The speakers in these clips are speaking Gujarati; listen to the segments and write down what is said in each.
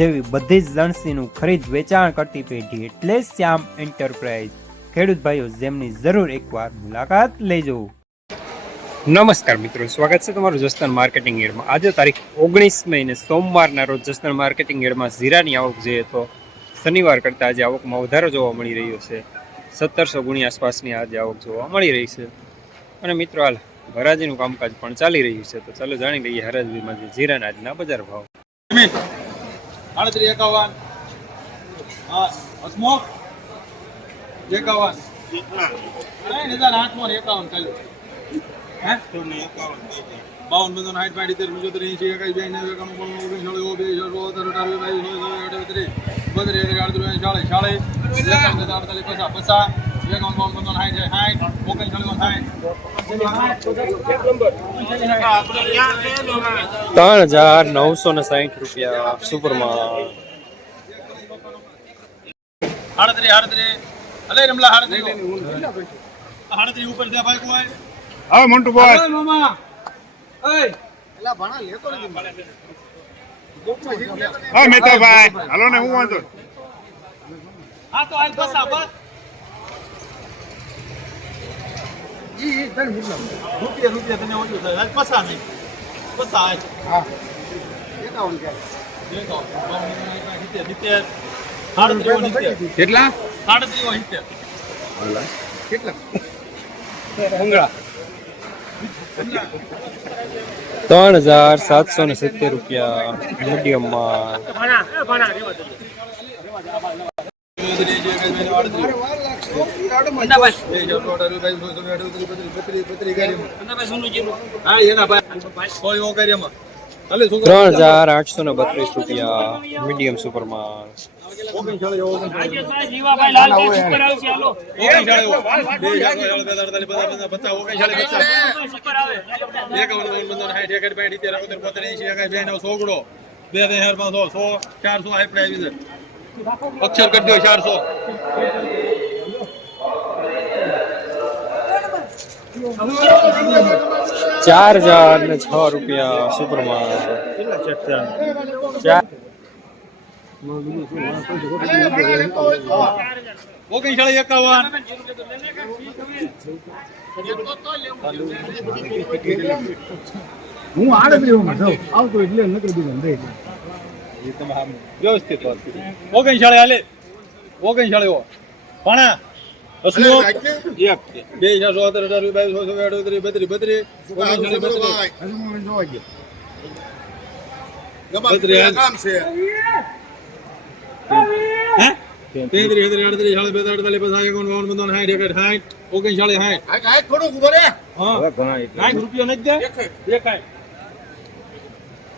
જેવી બધી જ લણસીનું ખરીદ વેચાણ કરતી પેઢી એટલે શ્યામ એન્ટરપ્રાઇઝ. ખેડૂત ભાઈઓ, જેમની જરૂર એકવાર મુલાકાત લેજો. નમસ્કાર મિત્રો, સ્વાગત છે તમારું જસદણ માર્કેટિંગ એડમાં. આજે તારીખ ઓગણીસ મહિને સોમવારના રોજ જસદણ માર્કેટિંગ એડમાં ઝીરાની આવક જોઈએ તો શનિવાર કરતાં આજે આવકમાં વધારો જોવા મળી રહ્યો છે. સત્તરસો ગુણી આસપાસની આજે આવક જોવા મળી રહી છે. અને મિત્રો, હાલ હરાજીનું કામકાજ પણ ચાલી રહ્યું છે. તો ચાલો જાણી લઈએ હરાજીમાં જીરાના આજના બજાર ભાવ. આડત્રીસ એકાવન. હા હસમુખ એકાવન. ત્રણ હજાર ને એકાવન ચાલ્યો. હે? બાવન બંધન સાઠ ઇતેર પંચોતેર એંશી એકાઈ બે, નેવું એકાણું બાણું ઓગણીસ ત્રીસ બત્રીસ એકાવન અડતાલીસ, પચાસ પચાસ, એકાવન, બાવન, બંધન સાઠ સાઠ ઓગણીસ સાઠ ત્રણ હજાર નવસો ને સાહીઠ રૂપિયા સુપરમાં. હાડત્રી હાડત્રી. ઉપર જા ભાઈ કોઈ હા મંટુ હા મહેતા ભાઈ હાલો ને હું વાંધો હા તો આલ બસ. આ રૂપિયા રૂપિયા તને ઓછું થાય. હાલ પસા નહીં. પસા હાલ હા. કેટલા? ત્રણ હજાર સાતસો ને સિત્તેર રૂપિયા મીડિયમમાં. ત્રણ હજાર આઠસો ને બત્રીસ રૂપિયા મીડિયમ સુપરમાં બે બે હજાર સો ચારસો હાઈ આવી છે અક્ષર કરી દો ચારસો. ચાર હજાર ને છ રૂપિયા સુપરમાં ચાર. ઓગણચાળીસ એકાવન. હું આડત્રીસમાં જાઉં. આવતો એટલે નકર एकदम हा व्यवस्थित वाटते ओगन शाळे आले ओगन शाळे हो पाण्या हसलो एक બે હજાર સો સત્તર અઢાર બાવીસ સો સો અડોત્રીસ બત્રીસ બત્રીસ ઓગણચાલીસ બત્રીસ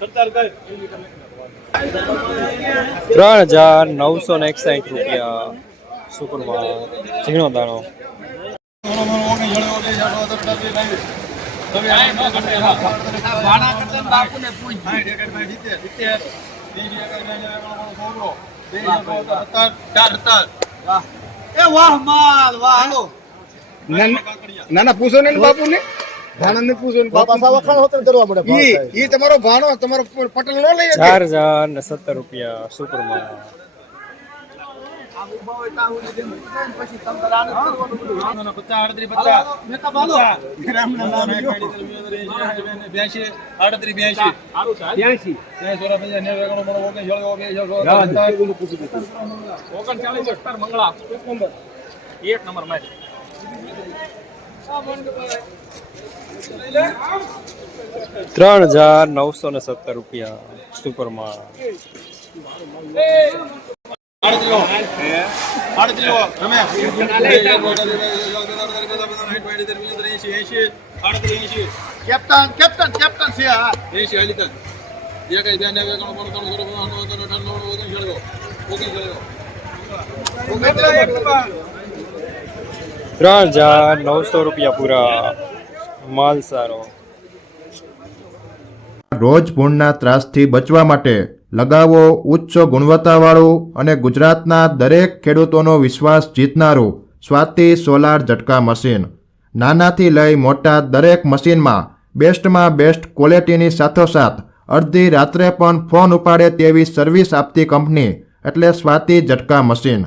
સત્તર કઈ ત્રણ હજાર નવસો ને એકસાઠ રૂપિયા સુપરમાં ઝીણો દાણો. ના ના પૂછો ને બાપુ ને ભાણા ને પૂછો. બાપા વખાણ હોતર કરવા પડે ઈ ઈ તમારો ભાણો તમારો પટેલ નો લઈ ચાર હજાર ને સત્તર રૂપિયા સુપરમાં. એક નંબર મેચ ત્રણ હજાર નવસો ને સત્તર રૂપિયા સુપરમાં કેપ્ટન કેપ્ટન કેપ્ટન છે હા એસી જે કઈ બેને વેગણો પણ? ત્રણ હજાર નવસો રૂપિયા પૂરા માલ સારો. રોજ ભૂણના ત્રાસથી બચવા માટે લગાવો ઉચ્ચ ગુણવત્તાવાળું અને ગુજરાતના દરેક ખેડૂતોનો વિશ્વાસ જીતનારું સ્વાતિ સોલાર ઝટકા મશીન. નાનાથી લઈ મોટા દરેક મશીનમાં બેસ્ટમાં બેસ્ટ ક્વોલિટીની સાથોસાથ અડધી રાત્રે પણ ફોન ઉપાડે તેવી સર્વિસ આપતી કંપની એટલે સ્વાતિ ઝટકા મશીન.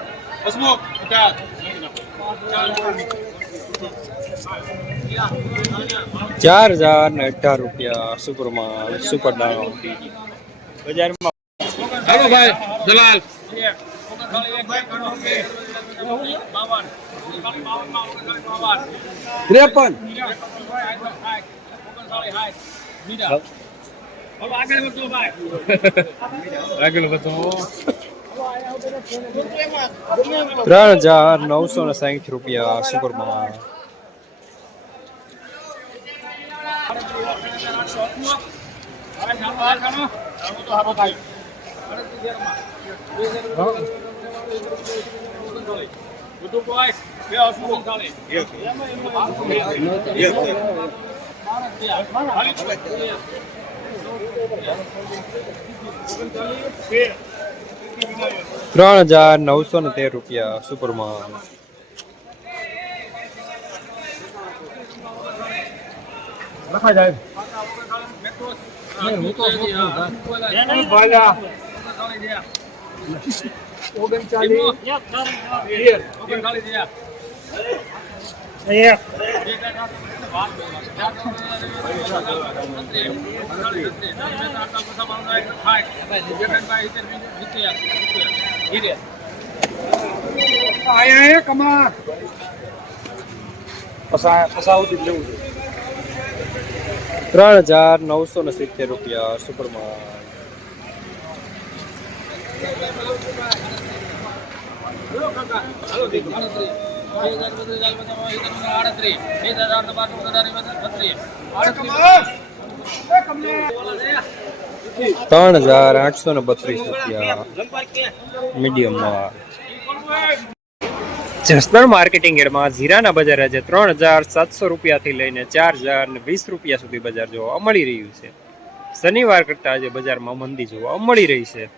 વાળા બધા બધા બધા બધા હાઈટ સુપર સિત્તેર, સુપર ભણકો. એંશી ટકા ત્રણ ટકા કોણ સો બાણું, બાણું, ત્રણસો ત્રણ હજાર. નવસો હજાર તો હતા, સત્તર, સત્તર, અઢાર, હજાર. હજાર ને તેર રૂપિયા સુપરમાં સુપર દાણો બજારમાં કમા પસા ત્રેપન આગળ ત્રણ હજાર નવસો ને સિત્તેર રૂપિયા સુપર માલ કાકા હજાર નવસો ત્રણ હજાર આઠસો ને બત્રીસ રૂપિયા મીડિયમ માલ જસદણ માર્કેટિંગ એડમાં જીરાના બજાર આજે ત્રણ હજાર સાતસો રૂપિયાથી લઈને ચાર હજાર ને વીસ રૂપિયા સુધી બજાર જોવા મળી રહ્યું છે. શનિવાર કરતાં આજે બજારમાં મંદી જોવા મળી રહી છે.